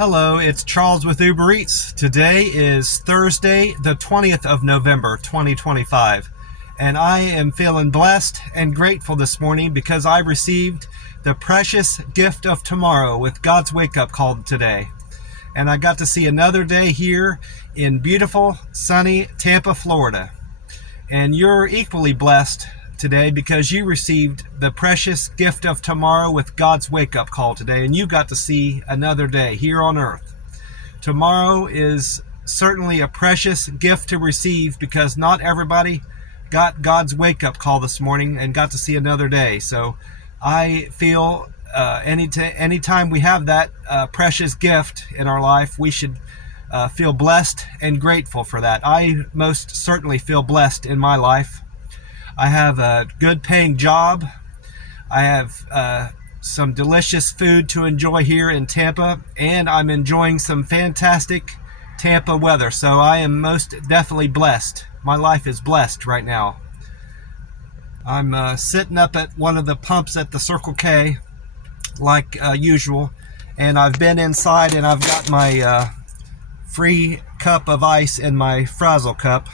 Hello, it's Charles with Uber Eats. Today is Thursday, the 20th of November, 2025. And I am feeling blessed and grateful this morning because I received the precious gift of tomorrow with God's wake-up call today. And I got to see another day here in beautiful, sunny Tampa, Florida. And you're equally blessed today because you received the precious gift of tomorrow with God's wake-up call today, and you got to see another day here on earth. Tomorrow is certainly a precious gift to receive because not everybody got God's wake-up call this morning and got to see another day. So I feel anytime we have that precious gift in our life, we should feel blessed and grateful for that. I most certainly feel blessed in my life. I have a good paying job. I have some delicious food to enjoy here in Tampa, and I'm enjoying some fantastic Tampa weather. So I am most definitely blessed. My life is blessed right now. I'm sitting up at one of the pumps at the Circle K like usual, and I've been inside and I've got my free cup of ice in my Frazzle cup.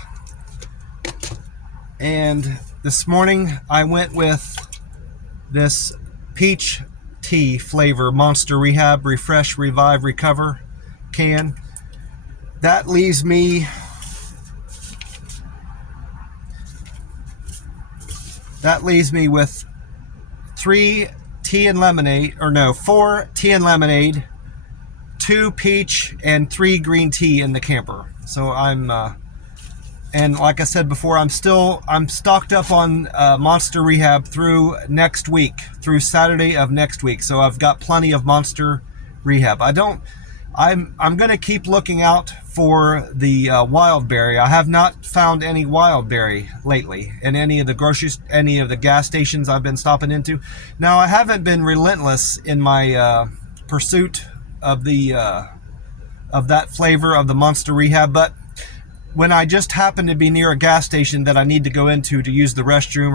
And this morning I went with this peach tea flavor Monster Rehab Refresh Revive Recover can. That leaves me with 4 tea and lemonade, 2 peach, and 3 green tea in the camper. So and like I said before, I'm stocked up on Monster Rehab through next week, through Saturday of next week. So I've got plenty of Monster Rehab. I'm going to keep looking out for the wild berry. I have not found any wild berry lately in any of the groceries, any of the gas stations I've been stopping into. Now, I haven't been relentless in my pursuit of that flavor of the Monster Rehab, but when I just happen to be near a gas station that I need to go into to use the restroom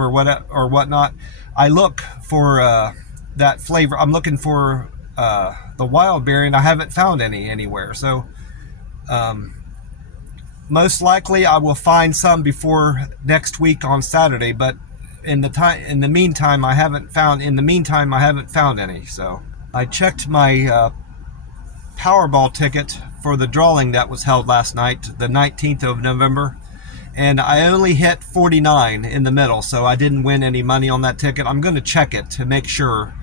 or whatnot, I look for that flavor. I'm looking for the wild berry, and I haven't found any anywhere. So most likely I will find some before next week on Saturday. But in the meantime, I haven't found any. So I checked my Powerball ticket for the drawing that was held last night, the 19th of November, and I only hit 49 in the middle, so I didn't win any money on that ticket. I'm going to check it to make sure,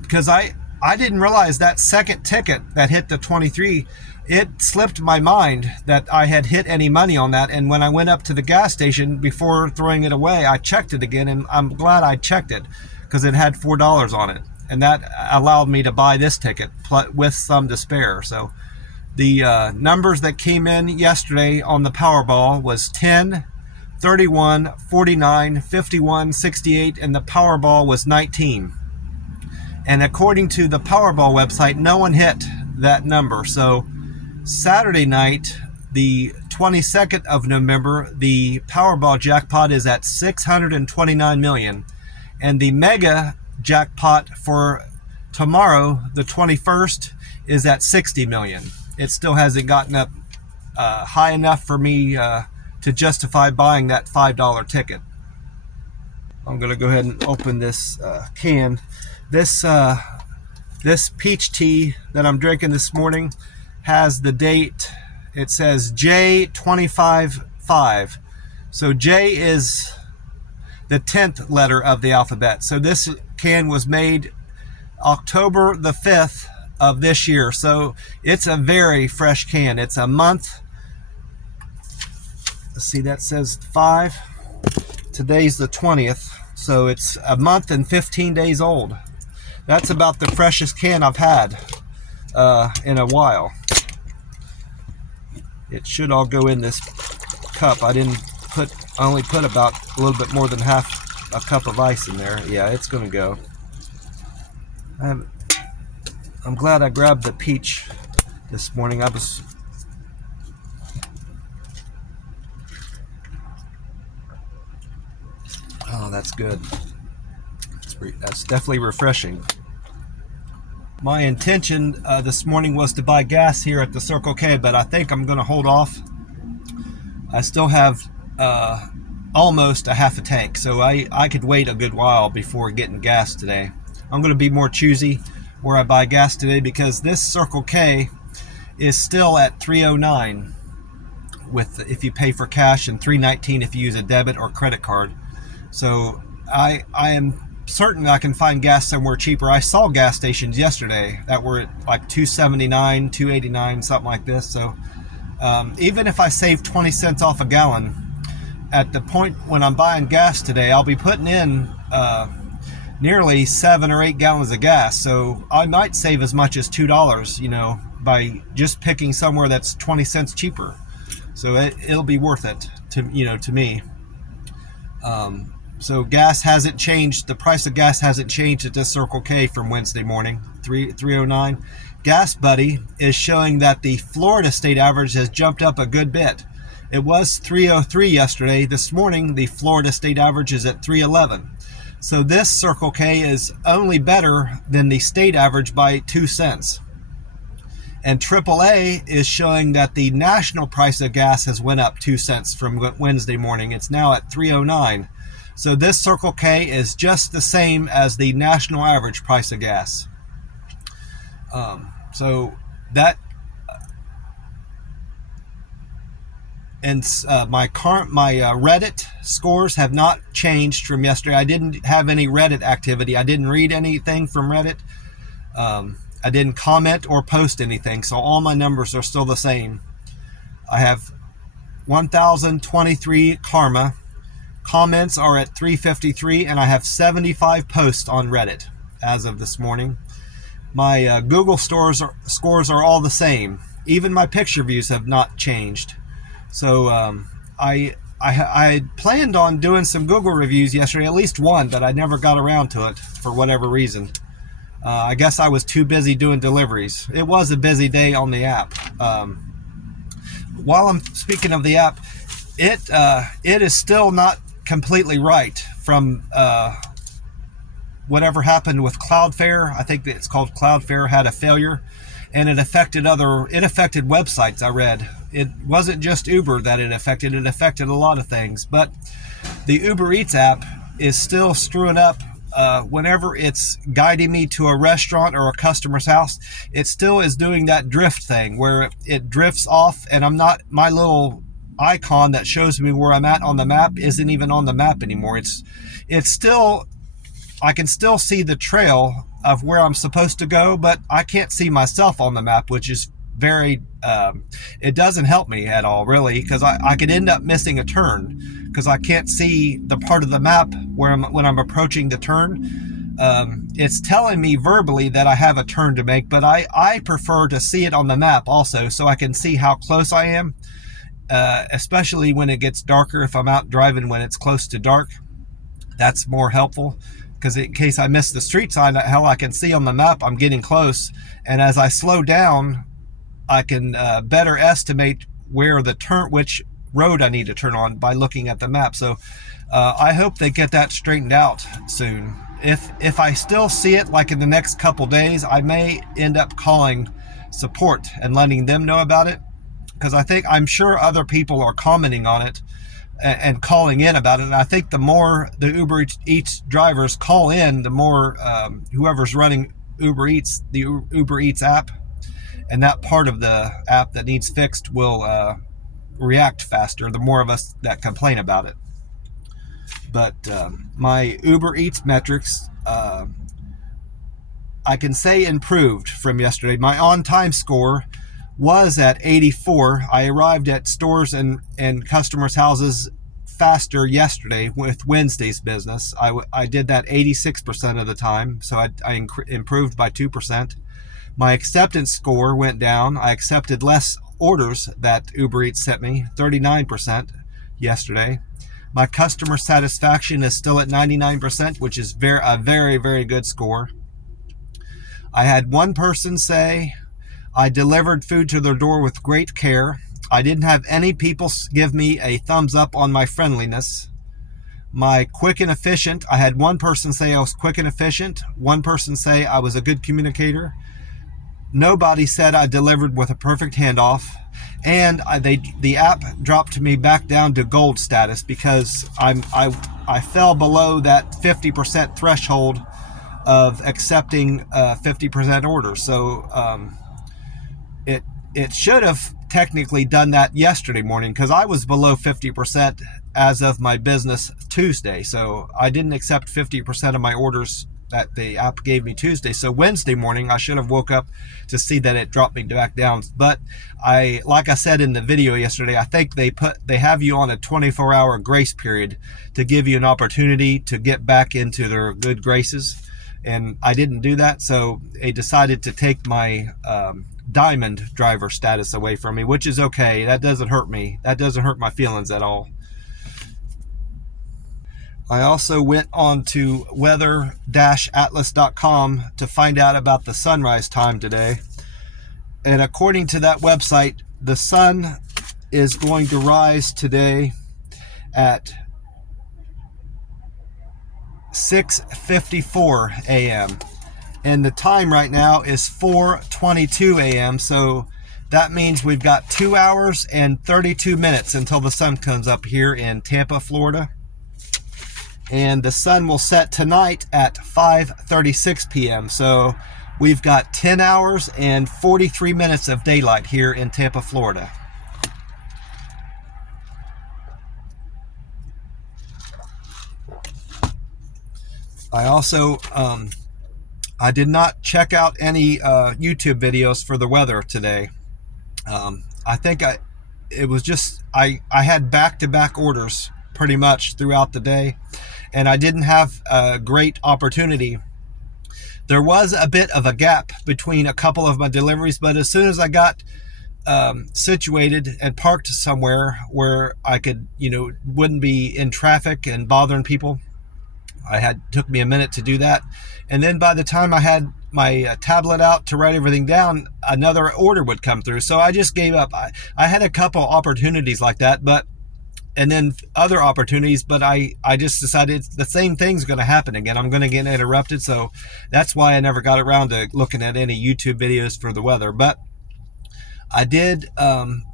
because I didn't realize that second ticket that hit the 23, it slipped my mind that I had hit any money on that, and when I went up to the gas station before throwing it away, I checked it again, and I'm glad I checked it because it had $4 on it. And that allowed me to buy this ticket with some to spare. So the numbers that came in yesterday on the Powerball was 10, 31, 49, 51, 68, and the Powerball was 19. And according to the Powerball website, no one hit that number. So Saturday night, the 22nd of November, the Powerball jackpot is at $629 million. And the mega jackpot for tomorrow, the 21st, is at $60 million. It still hasn't gotten up high enough for me to justify buying that $5 ticket. I'm going to go ahead and open this can. This peach tea that I'm drinking this morning has the date. It says J255. So J is the 10th letter of the alphabet. So this can was made October the 5th of this year. So it's a very fresh can. It's a month. Let's see, that says 5. Today's the 20th. So it's a month and 15 days old. That's about the freshest can I've had in a while. It should all go in this cup. I only put about a little bit more than half a cup of ice in there. Yeah, it's gonna go. I'm glad I grabbed the peach this morning. Oh, that's good. That's definitely refreshing. My intention this morning was to buy gas here at the Circle K, but I think I'm going to hold off. I still have almost a half a tank, so I could wait a good while before getting gas today. I'm going to be more choosy where I buy gas today because this Circle K is still at $3.09 with if you pay for cash and $3.19 if you use a debit or credit card. So I am certain I can find gas somewhere cheaper. I saw gas stations yesterday that were at like $2.79, $2.89, something like this. So even if I save 20 cents off a gallon, at the point when I'm buying gas today, I'll be putting in nearly 7 or 8 gallons of gas. So I might save as much as $2, by just picking somewhere that's 20 cents cheaper. So it'll be worth it to me. So gas hasn't changed. The price of gas hasn't changed at this Circle K from Wednesday morning, $3.09. Gas Buddy is showing that the Florida state average has jumped up a good bit. It was $3.03 yesterday. This morning, the Florida state average is at $3.11. So this Circle K is only better than the state average by 2 cents. And AAA is showing that the national price of gas has went up 2 cents from Wednesday morning. It's now at $3.09. So this Circle K is just the same as the national average price of gas. So that and my Reddit scores have not changed from yesterday. I didn't have any Reddit activity. I didn't read anything from Reddit. I didn't comment or post anything, so all my numbers are still the same. I have 1,023 karma. Comments are at 353, and I have 75 posts on Reddit as of this morning. My Google scores are all the same. Even my picture views have not changed. So I had planned on doing some Google reviews yesterday, at least one, but I never got around to it for whatever reason. I guess I was too busy doing deliveries. It was a busy day on the app. While I'm speaking of the app, it is still not completely right from whatever happened with Cloudflare. I think that it's called Cloudflare had a failure, and it affected websites. I read it wasn't just Uber that it affected a lot of things, but the Uber Eats app is still screwing up. Whenever it's guiding me to a restaurant or a customer's house, it still is doing that drift thing where it drifts off, and my little icon that shows me where I'm at on the map isn't even on the map anymore. It's still, I can still see the trail of where I'm supposed to go, but I can't see myself on the map, which is very, it doesn't help me at all, really, because I could end up missing a turn because I can't see the part of the map when I'm approaching the turn. It's telling me verbally that I have a turn to make, but I prefer to see it on the map also, so I can see how close I am, especially when it gets darker. If I'm out driving when it's close to dark, that's more helpful, because in case I miss the street sign, hell, I can see on the map I'm getting close, and as I slow down, I can better estimate which road I need to turn on by looking at the map. So I hope they get that straightened out soon. If I still see it like in the next couple days, I may end up calling support and letting them know about it, because I'm sure other people are commenting on it and calling in about it. And I think the more the Uber Eats drivers call in, the more whoever's running Uber Eats, the Uber Eats app, and that part of the app that needs fixed will react faster, the more of us that complain about it. But my Uber Eats metrics, I can say improved from yesterday. My on-time score was at 84. I arrived at stores and customers' houses faster yesterday with Wednesday's business. I did that 86% of the time, so I improved by 2%. My acceptance score went down. I accepted less orders that Uber Eats sent me, 39% yesterday. My customer satisfaction is still at 99%, which is a very, very good score. I had one person say I delivered food to their door with great care. I didn't have any people give me a thumbs up on my friendliness. My quick and efficient, I had one person say I was quick and efficient, one person say I was a good communicator, nobody said I delivered with a perfect handoff, and the app dropped me back down to gold status because I fell below that 50% threshold of accepting 50% orders. So it should have technically done that yesterday morning because I was below 50% as of my business Tuesday. So I didn't accept 50% of my orders that the app gave me Tuesday. So Wednesday morning, I should have woke up to see that it dropped me back down. But like I said in the video yesterday, I think they have you on a 24-hour grace period to give you an opportunity to get back into their good graces. And I didn't do that, so they decided to take my diamond driver status away from me, which is okay. That doesn't hurt me. That doesn't hurt my feelings at all. I also went on to weather-atlas.com to find out about the sunrise time today. And according to that website, the sun is going to rise today at 6:54 a.m. and the time right now is 4:22 a.m. So that means we've got 2 hours and 32 minutes until the sun comes up here in Tampa, Florida. And the sun will set tonight at 5:36 p.m. So we've got 10 hours and 43 minutes of daylight here in Tampa, Florida. I also I did not check out any YouTube videos for the weather today. I think it was just I had back-to-back orders pretty much throughout the day, and I didn't have a great opportunity. There was a bit of a gap between a couple of my deliveries, but as soon as I got situated and parked somewhere where I could, wouldn't be in traffic and bothering people, took me a minute to do that. And then by the time I had my tablet out to write everything down, another order would come through. So I just gave up. I had a couple opportunities like that, and then other opportunities, but I just decided the same thing's going to happen again. I'm going to get interrupted. So that's why I never got around to looking at any YouTube videos for the weather. But I did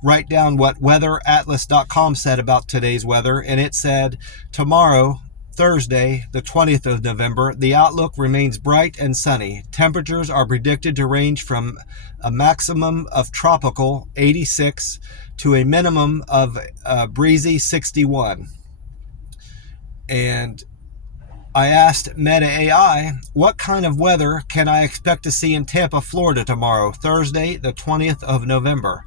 write down what weatheratlas.com said about today's weather. And it said, tomorrow, Thursday, the 20th of November, the outlook remains bright and sunny. Temperatures are predicted to range from a maximum of tropical 86 to a minimum of breezy 61. And I asked Meta AI, what kind of weather can I expect to see in Tampa, Florida tomorrow, Thursday, the 20th of November?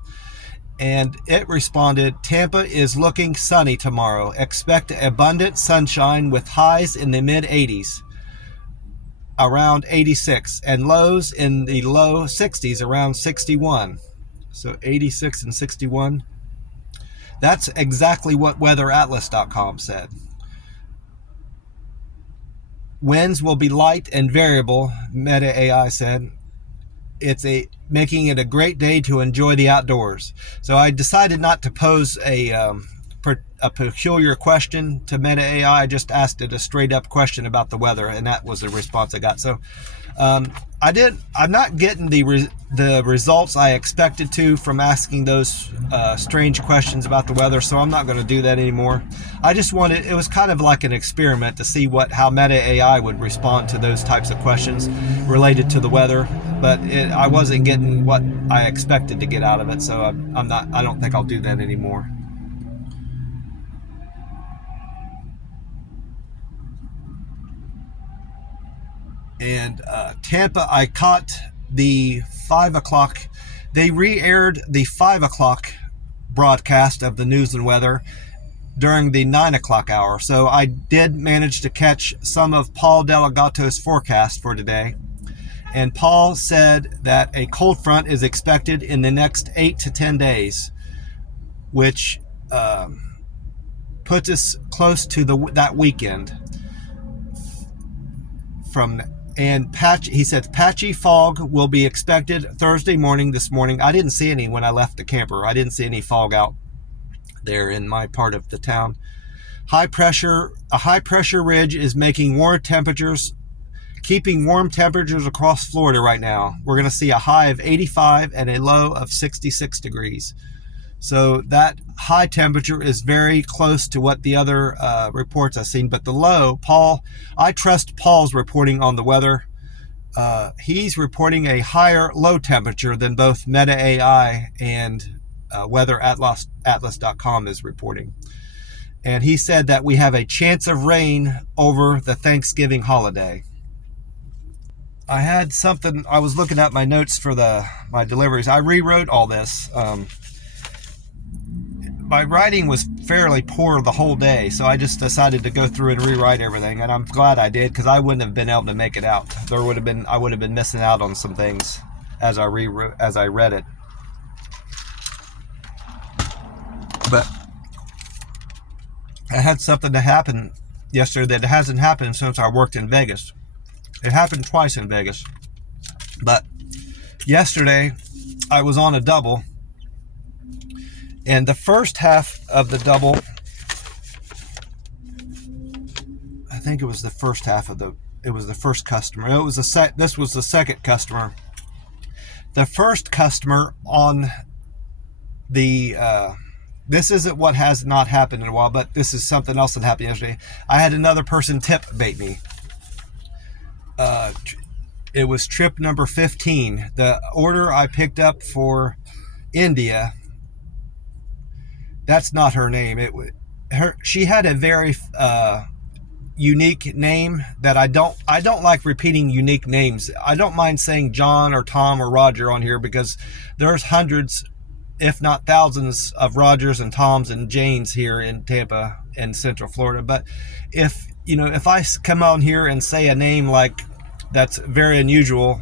And it responded, Tampa is looking sunny tomorrow. Expect abundant sunshine with highs in the mid-80s, around 86, and lows in the low 60s, around 61. So 86 and 61. That's exactly what weatheratlas.com said. Winds will be light and variable, Meta AI said. It's making it a great day to enjoy the outdoors. So I decided not to pose a peculiar question to Meta AI. I just asked it a straight up question about the weather, and that was the response I got. So I'm not getting the results I expected to from asking those strange questions about the weather, so I'm not going to do that anymore. I just wanted, it was kind of like an experiment to see how Meta AI would respond to those types of questions related to the weather, but I wasn't getting what I expected to get out of it, so I don't think I'll do that anymore. And Tampa, I caught the 5 o'clock. They re-aired the 5 o'clock broadcast of the news and weather during the 9 o'clock hour. So I did manage to catch some of Paul Delegato's forecast for today. And Paul said that a cold front is expected in the next 8 to 10 days, which puts us close to that weekend. He said patchy fog will be expected Thursday morning this morning. I didn't see any when I left the camper. I didn't see any fog out there in my part of the town. A high pressure ridge is making warmer temperatures keeping warm temperatures across Florida right now. We're going to see a high of 85 and a low of 66 degrees. So that high temperature is very close to what the other reports I've seen. But the low, I trust Paul's reporting on the weather. He's reporting a higher low temperature than both Meta AI and WeatherAtlas.com is reporting. And he said that we have a chance of rain over the Thanksgiving holiday. I had something, I was looking at my notes for my deliveries. I rewrote all this. My writing was fairly poor the whole day, so I just decided to go through and rewrite everything, and I'm glad I did, because I wouldn't have been able to make it out. I would have been missing out on some things as I read it. But I had something to happen yesterday that hasn't happened since I worked in Vegas. It happened twice in Vegas. But yesterday, I was on a double, and the first half of the double, I think it was the first half of it was the first customer. This was the second customer. The first customer on the, this isn't what has not happened in a while, but this is something else that happened yesterday. I had another person tip bait me. It was trip number 15. The order I picked up for India, that's not her name. She had a very unique name that I don't like repeating unique names. I don't mind saying John or Tom or Roger on here, because there's hundreds, if not thousands, of Rogers and Toms and Janes here in Tampa and Central Florida. But if I come on here and say a name like that's very unusual,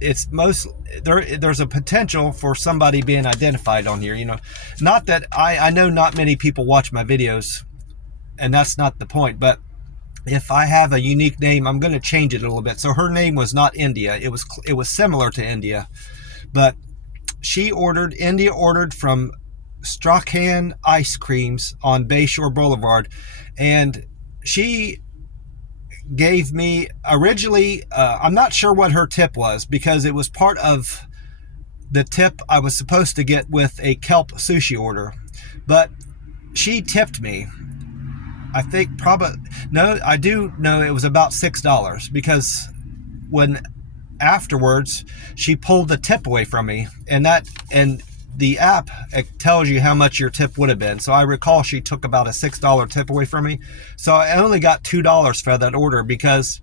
there's a potential for somebody being identified on here. Not that I know not many people watch my videos, and that's not the point, but if I have a unique name, I'm going to change it a little bit. So her name was not India. It was similar to India, but India ordered from Strachan Ice Creams on Bayshore Boulevard, and she gave me originally, I'm not sure what her tip was, because it was part of the tip I was supposed to get with a kelp sushi order, but she tipped me, I think I do know it was about $6, because when afterwards she pulled the tip away from me, and the app, it tells you how much your tip would have been. So I recall she took about a $6 tip away from me. So I only got $2 for that order, because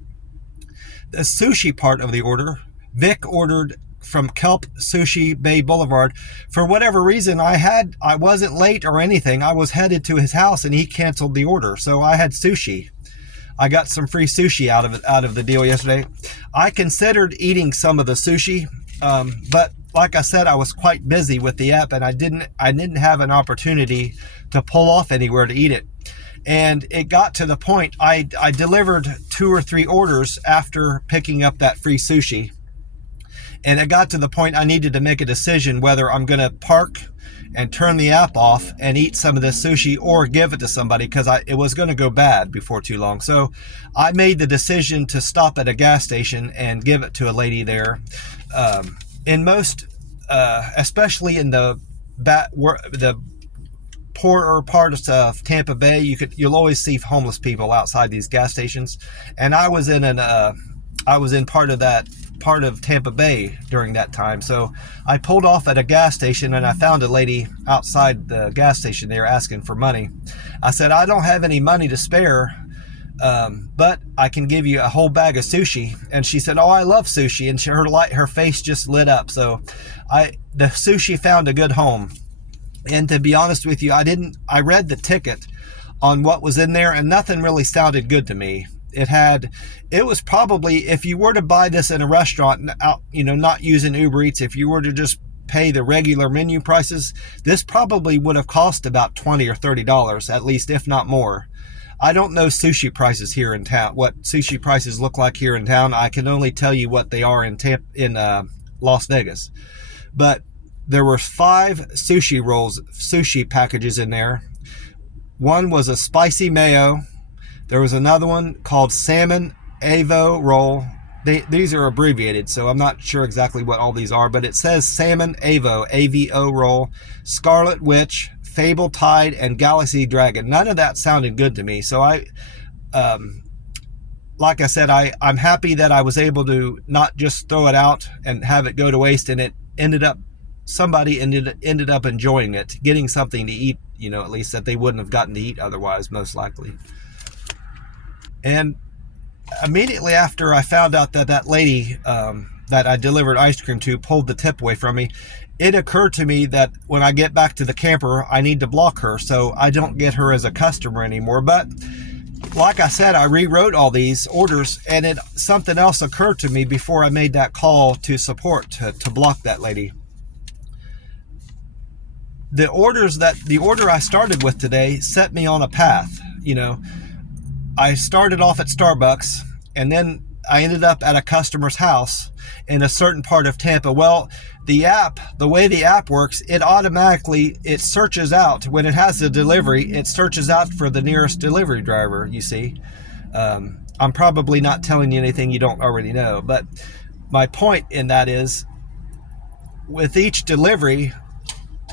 the sushi part of the order, Vic ordered from Kelp Sushi Bay Boulevard. For whatever reason, I wasn't late or anything. I was headed to his house and he canceled the order. So I had sushi. I got some free sushi out of the deal yesterday. I considered eating some of the sushi, but like I said, I was quite busy with the app, and I didn't have an opportunity to pull off anywhere to eat it. And it got to the point, I delivered 2 or 3 orders after picking up that free sushi. And it got to the point I needed to make a decision whether I'm going to park and turn the app off and eat some of this sushi, or give it to somebody, because it was going to go bad before too long. So I made the decision to stop at a gas station and give it to a lady there. In most, especially in the poorer parts of Tampa Bay, you'll always see homeless people outside these gas stations. And I was in part of Tampa Bay during that time. So I pulled off at a gas station, and I found a lady outside the gas station there asking for money. I said, I don't have any money to spare, but I can give you a whole bag of sushi. And she said, oh, I love sushi. And her face just lit up. So the sushi found a good home. And to be honest with you, I read the ticket on what was in there, and nothing really sounded good to me. It was probably, if you were to buy this in a restaurant, not using Uber Eats, if you were to just pay the regular menu prices, this probably would have cost about $20 or $30 at least, if not more. I don't know sushi prices here in town, what sushi prices look like here in town. I can only tell you what they are in Las Vegas. But there were 5 sushi packages in there. One was a spicy mayo. There was another one called salmon Avo roll. These are abbreviated, so I'm not sure exactly what all these are, but it says Salmon Avo, AVO roll, Scarlet Witch, Fable Tide, and Galaxy Dragon. None of that sounded good to me, so um, like I said, I'm happy that I was able to not just throw it out and have it go to waste, and it somebody ended up enjoying it, getting something to eat, at least that they wouldn't have gotten to eat otherwise, most likely. And immediately after I found out that that lady that I delivered ice cream to pulled the tip away from me, it occurred to me that when I get back to the camper, I need to block her so I don't get her as a customer anymore. But like I said, I rewrote all these orders, and something else occurred to me before I made that call to support to block that lady. The order I started with today set me on a path. I started off at Starbucks, and then I ended up at a customer's house in a certain part of Tampa. Well, the way the app works, it searches out when it has a delivery. It searches out for the nearest delivery driver. You see, I'm probably not telling you anything you don't already know, but my point in that is, with each delivery,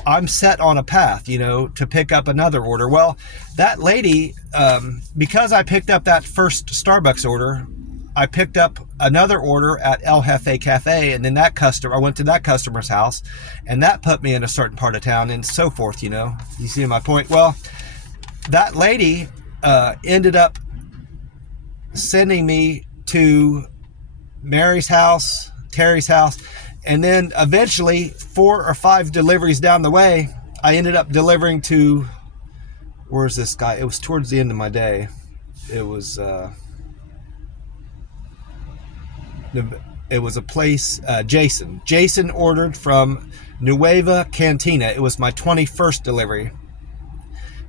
I'm set on a path, to pick up another order. Well, that lady, because I picked up that first Starbucks order, I picked up another order at El Jefe Cafe, and then I went to that customer's house, and that put me in a certain part of town, and so forth. You see my point? Well, that lady ended up sending me to Mary's house, Terry's house, and then eventually 4 or 5 deliveries down the way, I ended up delivering to, where's this guy? It was towards the end of my day. It was a place, Jason. Jason ordered from Nueva Cantina. It was my 21st delivery.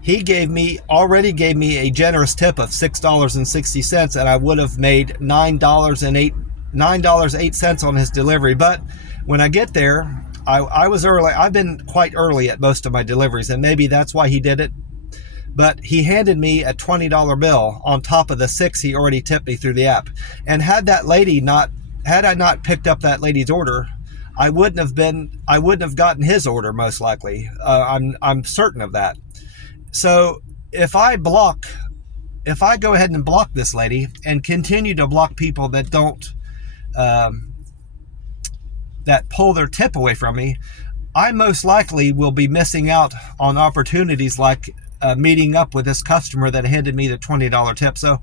He already gave me a generous tip of $6.60, and I would have made $9.08 on his delivery. But when I get there, I was early. I've been quite early at most of my deliveries, and maybe that's why he did it. But he handed me a $20 bill on top of the $6 he already tipped me through the app. And had I not picked up that lady's order, I wouldn't have gotten his order, most likely. I'm certain of that. So if I go ahead and block this lady and continue to block people that that pull their tip away from me, I most likely will be missing out on opportunities like meeting up with this customer that handed me the $20 tip. So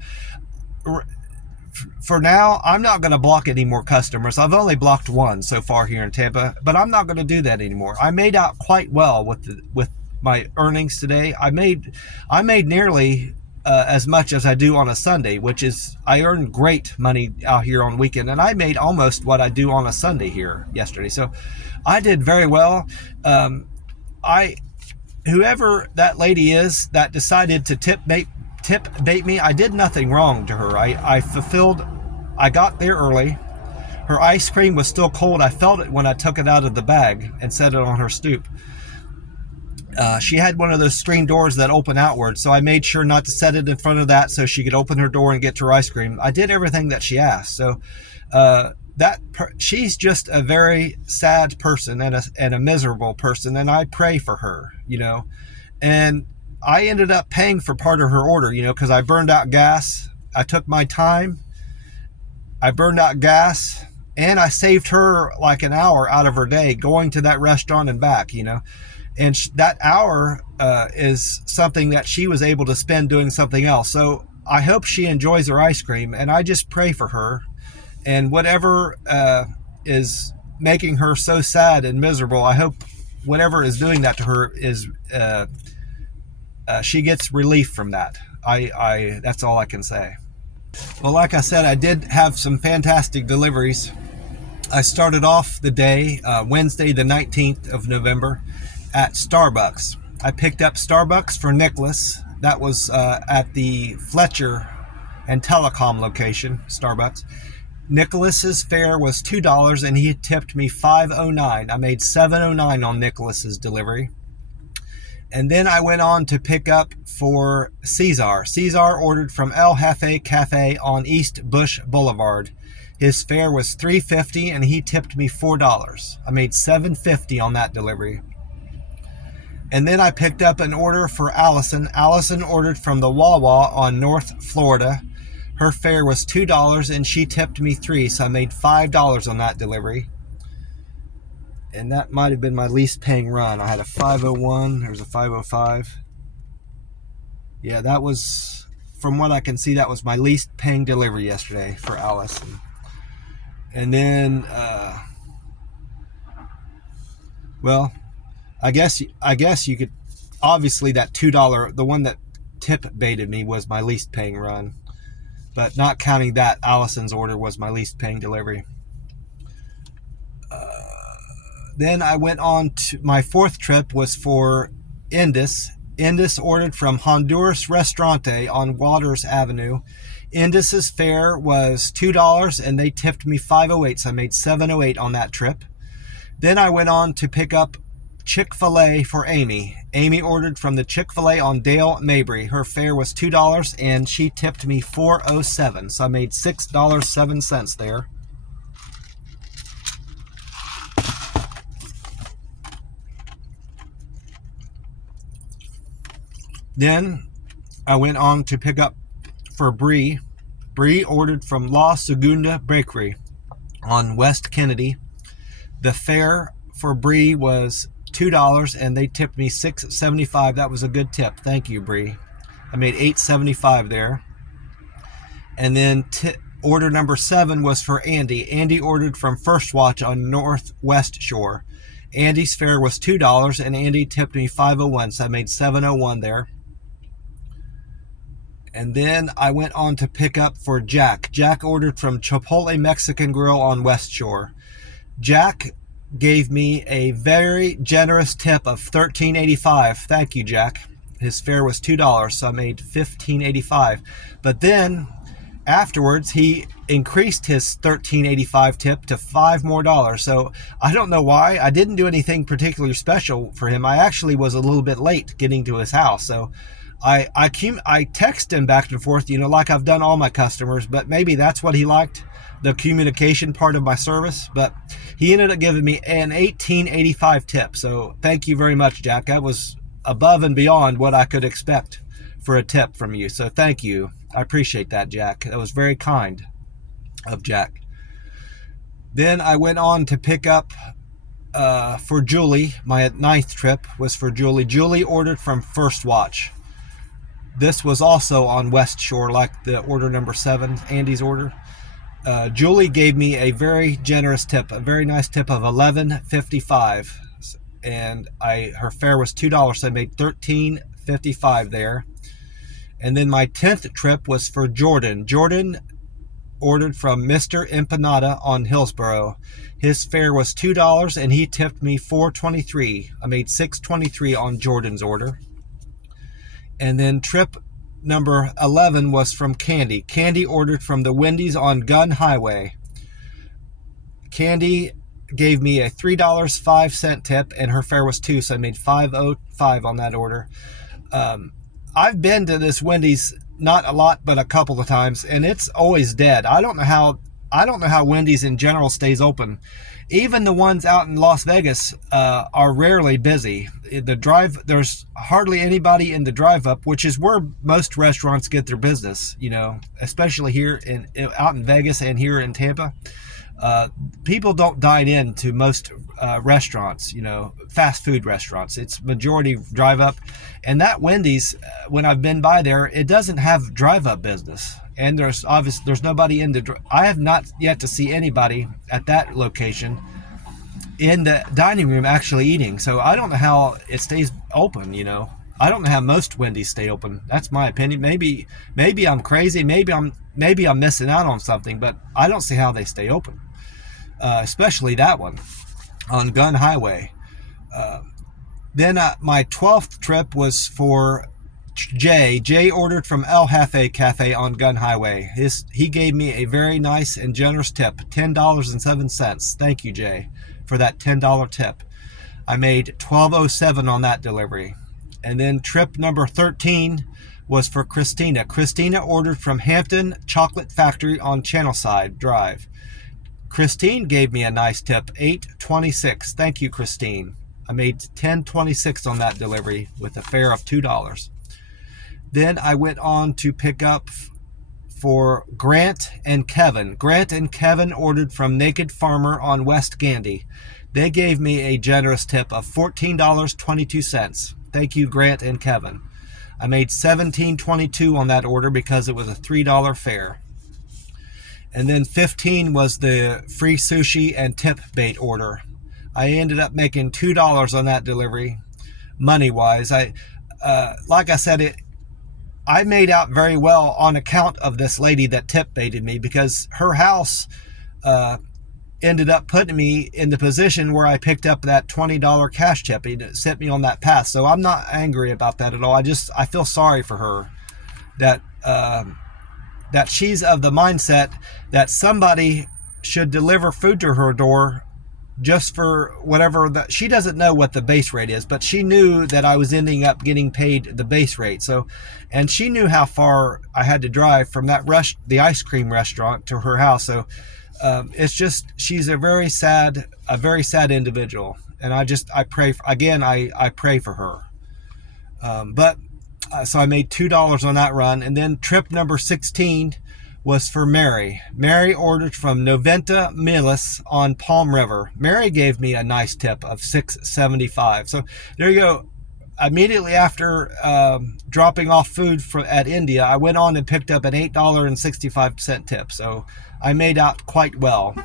for now, I'm not going to block any more customers. I've only blocked one so far here in Tampa, but I'm not going to do that anymore. I made out quite well with my earnings today. I made nearly as much as I do on a Sunday, which is, I earn great money out here on weekend, and I made almost what I do on a Sunday here yesterday. So I did very well. Whoever that lady is that decided to tip bait me, I did nothing wrong to her. I got there early. Her ice cream was still cold. I felt it when I took it out of the bag and set it on her stoop. She had one of those screen doors that open outward, so I made sure not to set it in front of that so she could open her door and get to her ice cream. I did everything that she asked. So she's just a very sad person and a miserable person, and I pray for her, And I ended up paying for part of her order, because I burned out gas. I took my time. I burned out gas, and I saved her like an hour out of her day going to that restaurant and back, And that hour is something that she was able to spend doing something else. So I hope she enjoys her ice cream, and I just pray for her. And whatever is making her so sad and miserable, I hope whatever is doing that to her is she gets relief from that. That's all I can say. Well, like I said, I did have some fantastic deliveries. I started off the day, Wednesday the 19th of November, at Starbucks. I picked up Starbucks for Nicholas. That was at the Fletcher and Telecom location, Starbucks. Nicholas's fare was $2, and he tipped me $5.09. I made $7.09 on Nicholas's delivery. And then I went on to pick up for Cesar. Cesar ordered from El Jefe Cafe on East Bush Boulevard. His fare was $3.50 and he tipped me $4. I made $7.50 on that delivery. And then I picked up an order for Allison. Allison ordered from the Wawa on North Florida. Her fare was $2 and she tipped me $3, so I made $5 on that delivery. And that might have been my least paying run. I had a 501, there's a 505. Yeah, that was, from what I can see, that was my least paying delivery yesterday for Allison. And then, well, I guess you could, obviously that $2, the one that tip baited me was my least paying run. But not counting that, Allison's order was my least paying delivery. Then I went on to, my fourth trip was for Indus. Indus ordered from Honduras Restaurante on Waters Avenue. Indus's fare was $2 and they tipped me $5.08, so I made $7.08 on that trip. Then I went on to pick up Chick-fil-A for Amy. Amy ordered from the Chick-fil-A on Dale Mabry. Her fare was $2 and she tipped me $4.07, so I made $6.07 there. Then I went on to pick up for Bree. Bree ordered from La Segunda Bakery on West Kennedy. The fare for Bree was $2 and they tipped me $6.75. That was a good tip. Thank you, Bree. I made $8.75 there. And then order number 7 was for Andy. Andy ordered from First Watch on Northwest Shore. Andy's fare was $2 and Andy tipped me $5.01, so I made $7.01 there. And then I went on to pick up for Jack. Jack ordered from Chipotle Mexican Grill on West Shore. Jack gave me a very generous tip of $13.85. Thank you, Jack. His fare was $2, so I made $15.85. But then afterwards, he increased his $13.85 tip to $5 more. So I don't know why. I didn't do anything particularly special for him. I actually was a little bit late getting to his house. So I text him back and forth, like I've done all my customers, but maybe that's what he liked, the communication part of my service. But he ended up giving me an $18.85 tip. So thank you very much, Jack. That was above and beyond what I could expect for a tip from you. So thank you. I appreciate that, Jack. That was very kind of Jack. Then I went on to pick up for Julie. My 9th trip was for Julie. Julie ordered from First Watch. This was also on West Shore, like the order number 7, Andy's order. Julie gave me a very generous tip, a very nice tip of $11.55, and her fare was $2, so I made $13.55 there. And then my 10th trip was for Jordan. Jordan ordered from Mr. Empanada on Hillsborough. His fare was $2 and he tipped me $4.23. I made $6.23 on Jordan's order. And then trip number 11 was from Candy. Candy ordered from the Wendy's on Gun Highway. Candy gave me a $3.05 tip and her fare was $2, so I made $5.05 on that order. I've been to this Wendy's, not a lot, but a couple of times, and it's always dead. I don't know how Wendy's in general stays open. Even the ones out in Las Vegas are rarely busy. There's hardly anybody in the drive-up, which is where most restaurants get their business. Especially here out in Vegas and here in Tampa. People don't dine in to most restaurants, fast food restaurants. It's majority drive-up, and that Wendy's, when I've been by there, it doesn't have drive-up business. And there's nobody in I have not yet to see anybody at that location in the dining room actually eating. So I don't know how it stays open. I don't know how most Wendy's stay open. That's my opinion. Maybe I'm crazy. Maybe I'm missing out on something. But I don't see how they stay open, especially that one on Gun Highway. Then my 12th trip was for Jay. Jay ordered from El Jefe Cafe on Gun Highway. He gave me a very nice and generous tip, $10.07. Thank you, Jay, for that $10 tip. I made $12.07 on that delivery. And then trip number 13 was for Christina. Christina ordered from Hampton Chocolate Factory on Channelside Drive. Christine gave me a nice tip, $8.26. Thank you, Christine. I made $10.26 on that delivery with a fare of $2. Then I went on to pick up for Grant and Kevin. Grant and Kevin ordered from Naked Farmer on West Gandy. They gave me a generous tip of $14.22. Thank you, Grant and Kevin. I made $17.22 on that order because it was a $3 fare. And then 15 was the free sushi and tip bait order. I ended up making $2 on that delivery, money-wise. Like I said, I made out very well on account of this lady that tip baited me, because her house ended up putting me in the position where I picked up that $20 cash tip. It set me on that path. So I'm not angry about that at all. I feel sorry for her that she's of the mindset that somebody should deliver food to her door just for whatever that she doesn't know what the base rate is, but she knew that I was ending up getting paid the base rate. So, and she knew how far I had to drive from the ice cream restaurant to her house. So it's just, she's a very sad individual. And I pray for her. So I made $2 on that run. And then trip number 16 was for Mary. Mary ordered from Noventa Millis on Palm River. Mary gave me a nice tip of $6.75. So there you go. Immediately after dropping off food at India, I went on and picked up an $8.65 tip. So I made out quite well.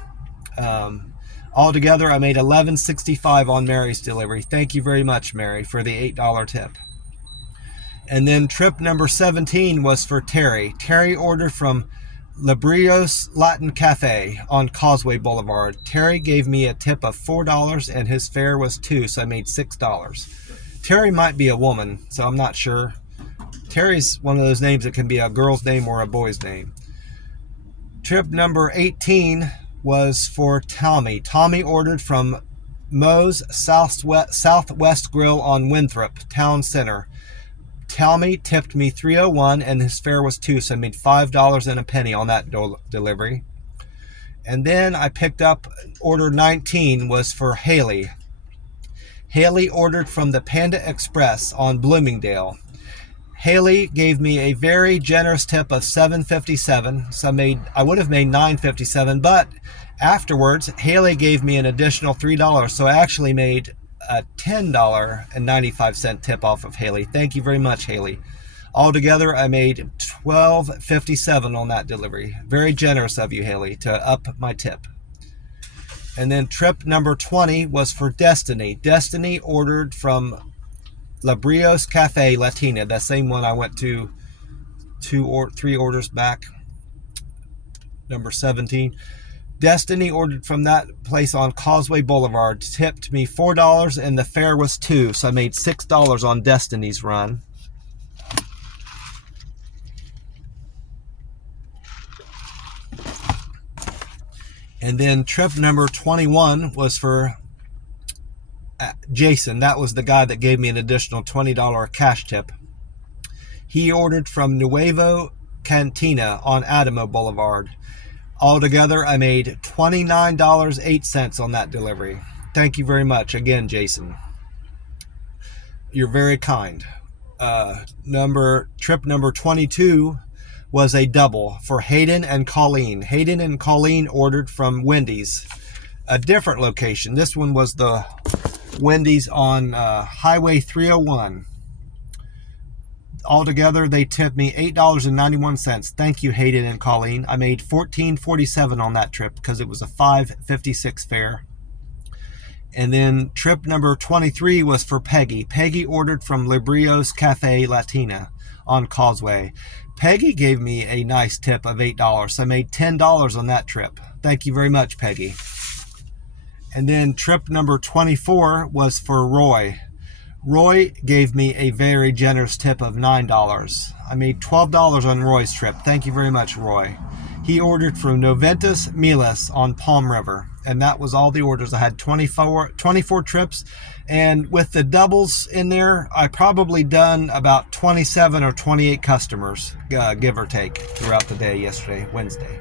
Altogether, I made $11.65 on Mary's delivery. Thank you very much, Mary, for the $8 tip. And then trip number 17 was for Terry. Terry ordered from Labrios Latin Cafe on Causeway Boulevard. Terry gave me a tip of $4 and his fare was $2, so I made $6. Terry might be a woman, so I'm not sure. Terry's one of those names that can be a girl's name or a boy's name. Trip number 18 was for Tommy. Tommy ordered from Moe's Southwest Grill on Winthrop Town Center. Tommy tipped me $3.01 and his fare was $2, so I made $5 and a penny on that delivery. And then I picked up order 19 was for Haley. Haley ordered from the Panda Express on Bloomingdale. Haley gave me a very generous tip of $7.57, so I would have made $9.57, but afterwards Haley gave me an additional $3, so I actually made a $10.95 tip off of Haley. Thank you very much, Haley. Altogether, I made $12.57 on that delivery. Very generous of you, Haley, to up my tip. And then trip number 20 was for Destiny. Destiny ordered from Labrios Cafe Latina, that same one I went to 3 orders back. Number 17. Destiny ordered from that place on Causeway Boulevard, tipped me $4 and the fare was $2, so I made $6 on Destiny's run. And then trip number 21 was for Jason. That was the guy that gave me an additional $20 cash tip. He ordered from Nuevo Cantina on Adamo Boulevard. Altogether, I made $29.08 on that delivery. Thank you very much again, Jason. You're very kind. Trip number 22 was a double for Hayden and Colleen. Hayden and Colleen ordered from Wendy's, a different location. This one was the Wendy's on Highway 301. Altogether, they tipped me $8.91. Thank you, Hayden and Colleen. I made $14.47 on that trip because it was a $5.56 fare. And then trip number 23 was for Peggy. Peggy ordered from Labrios Cafe Latina on Causeway. Peggy gave me a nice tip of $8, so I made $10 on that trip. Thank you very much, Peggy. And then trip number 24 was for Roy. Roy gave me a very generous tip of $9. I made $12 on Roy's trip. Thank you very much, Roy. He ordered from Noventus Milas on Palm River, and that was all the orders. I had 24 trips, and with the doubles in there, I probably done about 27 or 28 customers, give or take, throughout the day yesterday, Wednesday.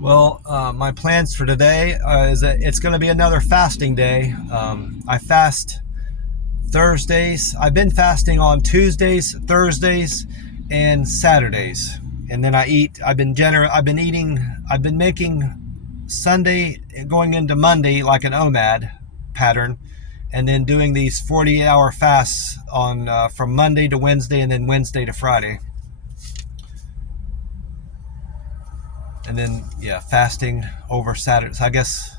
Well, my plans for today is that it's going to be another fasting day. I fast Thursdays. I've been fasting on Tuesdays, Thursdays, and Saturdays. And then I eat. I've been making Sunday going into Monday like an OMAD pattern, and then doing these 40-hour fasts on from Monday to Wednesday, and then Wednesday to Friday. And then fasting over Saturday. So I guess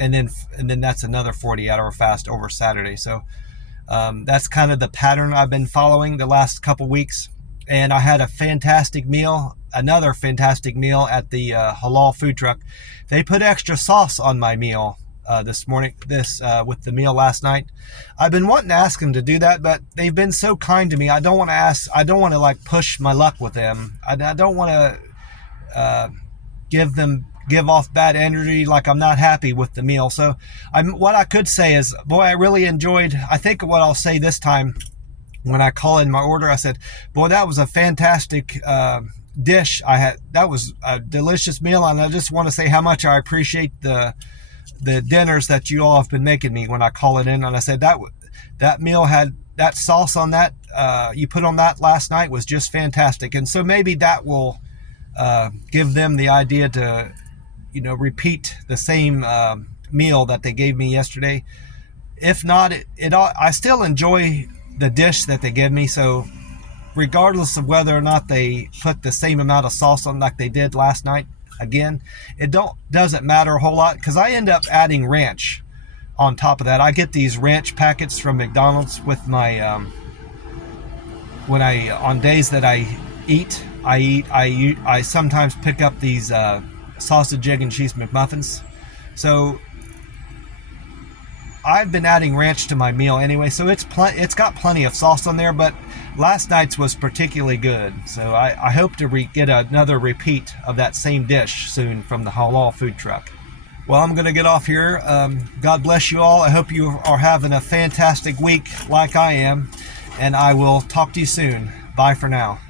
and then that's another 40-hour fast over Saturday. So that's kind of the pattern I've been following the last couple weeks. And I had another fantastic meal at the halal food truck. They put extra sauce on my meal this morning, with the meal last night. I've been wanting to ask them to do that, but they've been so kind to me. I don't want to like push my luck with them. I don't want to give off bad energy, like I'm not happy with the meal. So what I could say is, boy, I really enjoyed. I think what I'll say this time, when I call in my order, I said, boy, that was a fantastic dish I had. That was a delicious meal, and I just want to say how much I appreciate the dinners that you all have been making me when I call it in. And I said that meal had that sauce on that you put on that last night was just fantastic. And so maybe that will give them the idea to repeat the same meal that they gave me yesterday. If not, I still enjoy the dish that they give me. So regardless of whether or not they put the same amount of sauce on like they did last night, again, it doesn't matter a whole lot, because I end up adding ranch on top of that. I get these ranch packets from McDonald's with my on days that I sometimes pick up these sausage, egg, and cheese McMuffins. So I've been adding ranch to my meal anyway, so it's got plenty of sauce on there, but last night's was particularly good. So I hope to get another repeat of that same dish soon from the halal food truck. Well, I'm going to get off here. God bless you all. I hope you are having a fantastic week like I am, and I will talk to you soon. Bye for now.